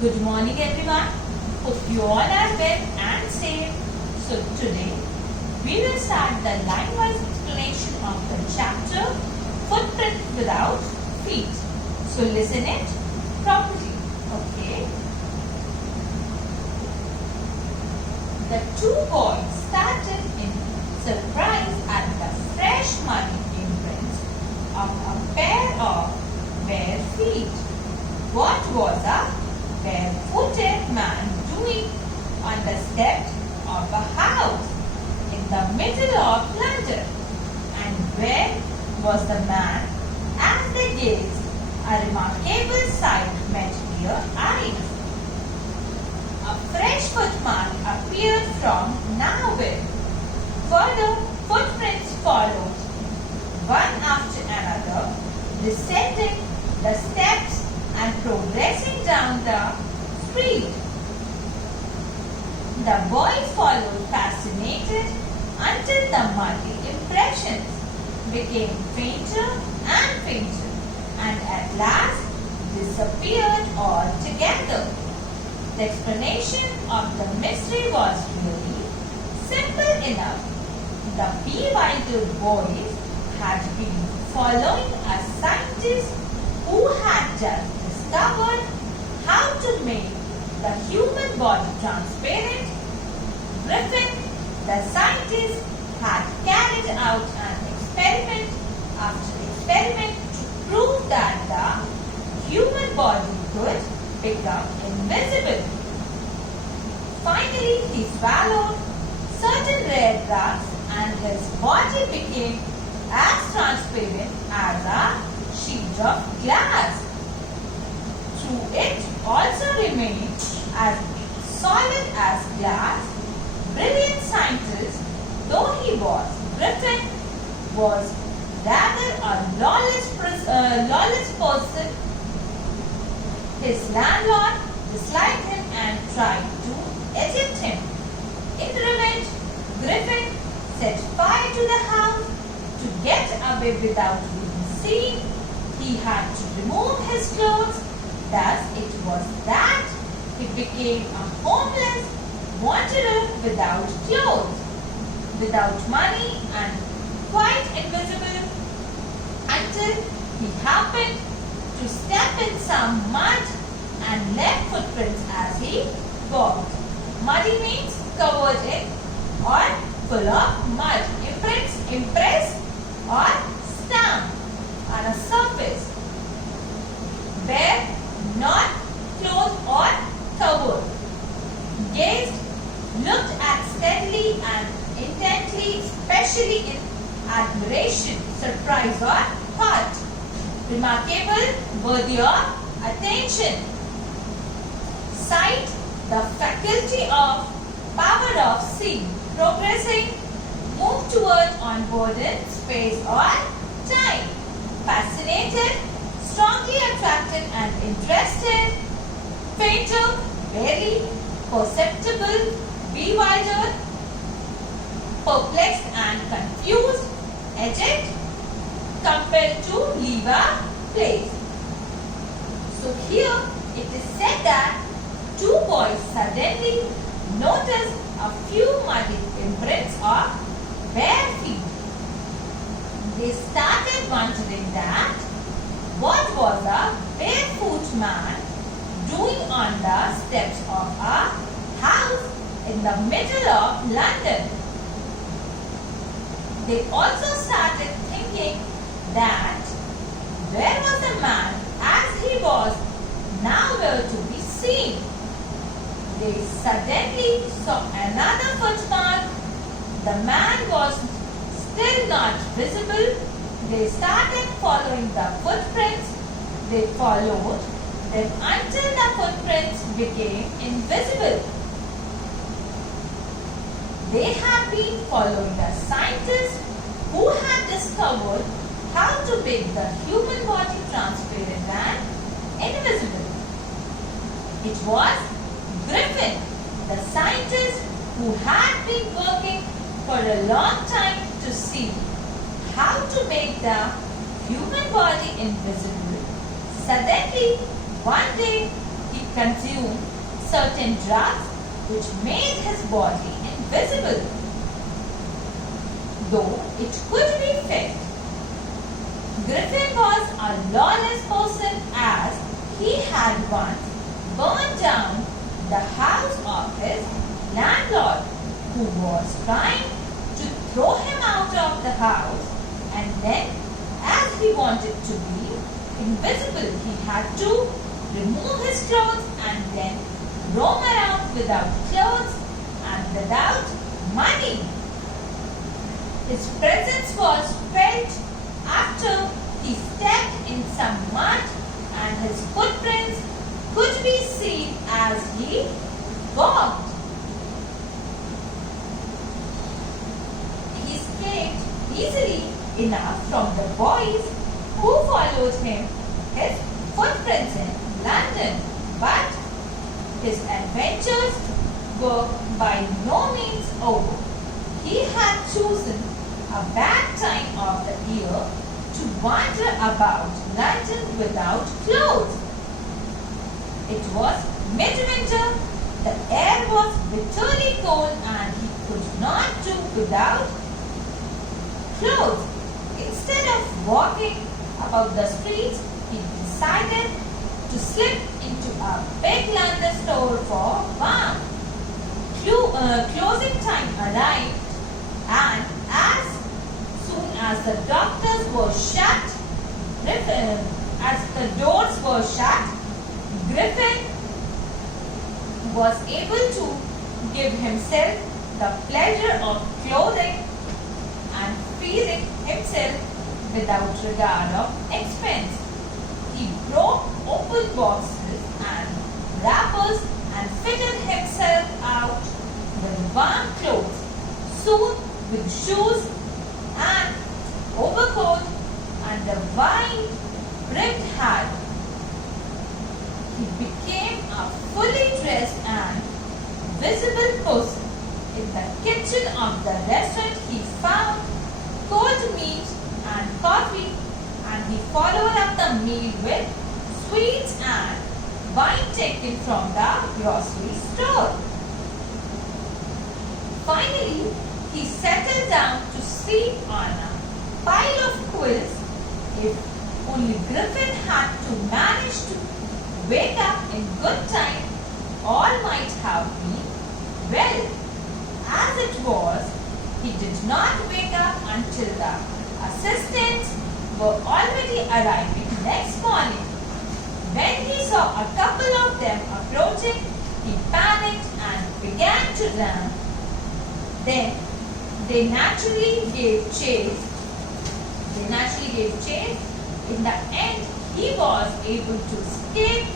Good morning everyone. Hope you all are well and safe. So today we will start the line-wise explanation of the chapter Footprint Without Feet. So listen it properly. Okay. The two boys started in surprise at the fresh muddy imprints of a pair of bare feet. What was a barefooted man doing on the steps of a house in the middle of London? And where was the man? As they gazed, a remarkable sight met their eyes. A fresh footmark appeared from nowhere. Further footprints followed, one after another, descending the steps and progressing down the street. The boys followed, fascinated, until the muddy impressions became fainter and fainter, and at last disappeared altogether. The explanation of the mystery was really simple enough. The bewildered boys had been following a scientist who had just discovered how to make the human body transparent. Griffin, the scientist, had carried out an experiment after experiment to prove that the human body could become invisible. Finally, he swallowed certain rare drugs and his body became as transparent as a sheet of glass. Through it also remained as solid as glass. Brilliant scientist, though he was, Griffin was rather a lawless person. His landlord disliked him and tried to eject him. In revenge, Griffin set fire to the house. To get away without being seen, he had to remove his clothes. Thus, it was that he became a homeless wanderer without clothes, without money, and quite invisible, until he happened to step in some mud and left footprints as he walked. Muddy means covered in or full of mud. Imprints, impress or stamp on a surface. Bare, not clothed or covered. Gazed, looked at steadily and intently, especially in admiration, surprise or thought. Remarkable, worthy of attention. Sight, the faculty of power of seeing, progressing, move toward unburdened space or time. Fascinated, strongly attracted and interested. Fainter, very perceptible, bewildered, perplexed and confused. Eject, compelled to leave a place. So here it is said that two boys suddenly noticed a few muddy imprints of bare feet. They started wondering that what was a barefoot man doing on the steps of a house in the middle of London. They also started thinking that where was the man as he was nowhere to be seen. They suddenly saw another footmark. The man was still not visible. They started following the footprints. They followed them until the footprints became invisible. They had been following the scientist who had discovered how to make the human body transparent and invisible. It was Griffin, the scientist who had been working for a long time to see how to make the human body invisible. Suddenly, one day, he consumed certain drugs which made his body invisible, though it could be fixed. Griffin was a lawless person, as he had once burned down the house of his landlord, who was trying to throw him out of the house, and then, as he wanted to be invisible, he had to remove his clothes and then roam around without clothes and without money. His presence was felt after he stepped in some mud, and his footprints could be seen as he walked. He escaped easily enough from the boys who followed him, his footprints in London, but his adventures were by no means over. He had chosen a bad time of the year to wander about London without clothes. It was midwinter, the air was bitterly cold, and he could not do without clothes. Instead of walking about the streets, he decided to slip into a big London store for warmth. Closing time arrived, and as soon as the doors were shut, Griffin was able to give himself the pleasure of clothing and feeding himself without regard of expense. He broke open boxes and wrappers and fitted himself out with warm clothes, soon with shoes and overcoat and a wide-brimmed hat. He became a fully dressed and visible person. In the kitchen of the restaurant, he found cold meat and coffee, and he followed up the meal with sweets and wine taken from the grocery store. Finally, he settled down to sleep on a pile of quilts. If only Griffin had to manage to wake up in good time, all might have been well. As it was, he did not wake up until the assistants were already arriving next morning. When he saw a couple of them approaching, he panicked and began to run. Then they naturally gave chase. In the end, he was able to escape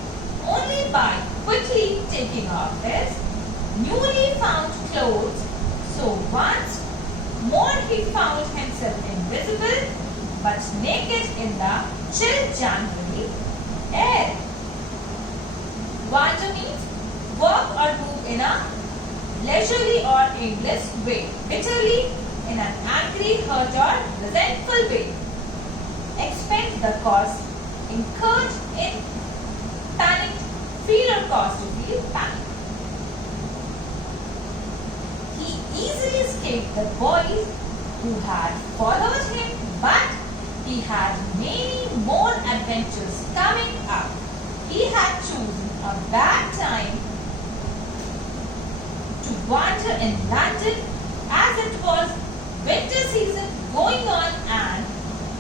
only by quickly taking off his newly found clothes. So once more he found himself invisible but naked in the chill January air. Wander means work or move in a leisurely or aimless way, bitterly in an angry, hurt or resentful way. Expend the cost incurred in panic, feel or cause to feel panic. He easily escaped the boys who had followed him, but he had many more adventures coming up. He had chosen a bad time to wander in London, as it was winter season going on and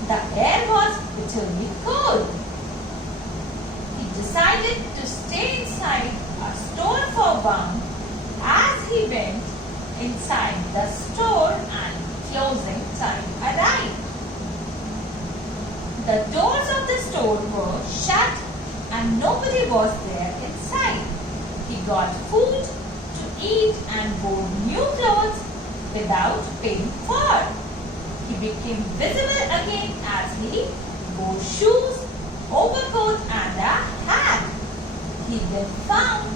the air was bitterly cold. He decided to stay inside a store for warmth. As he went inside the store and closing time arrived, the doors of the store were shut and nobody was there inside. He got food to eat and wore new clothes without paying for. He became visible again as he wore shoes, overcoat and a hat. He then found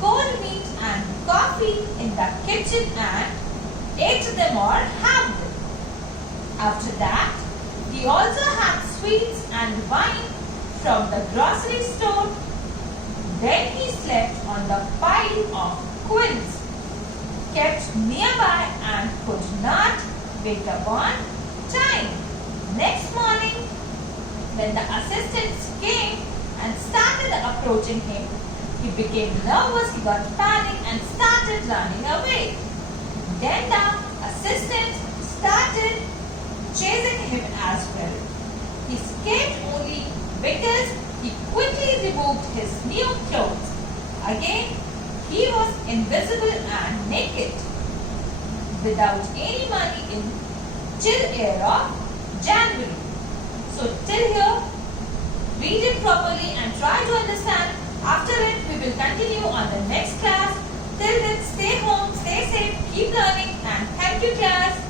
cold meat and coffee in the kitchen and ate them or halved them. After that, he also had sweets and wine from the grocery store. Then he slept on the pile of quills kept nearby and could not wake up on time. Next morning, when the assistants came and started approaching him, he became nervous, he got panicked and started running away. Then the assistants started chasing him as well. He escaped only because he quickly removed his new clothes. Again, he was invisible and naked, without any money in chill air of January. So till here, read it properly and try to understand. After it, we will continue on the next class. Till then, stay home, stay safe, keep learning, and thank you, class.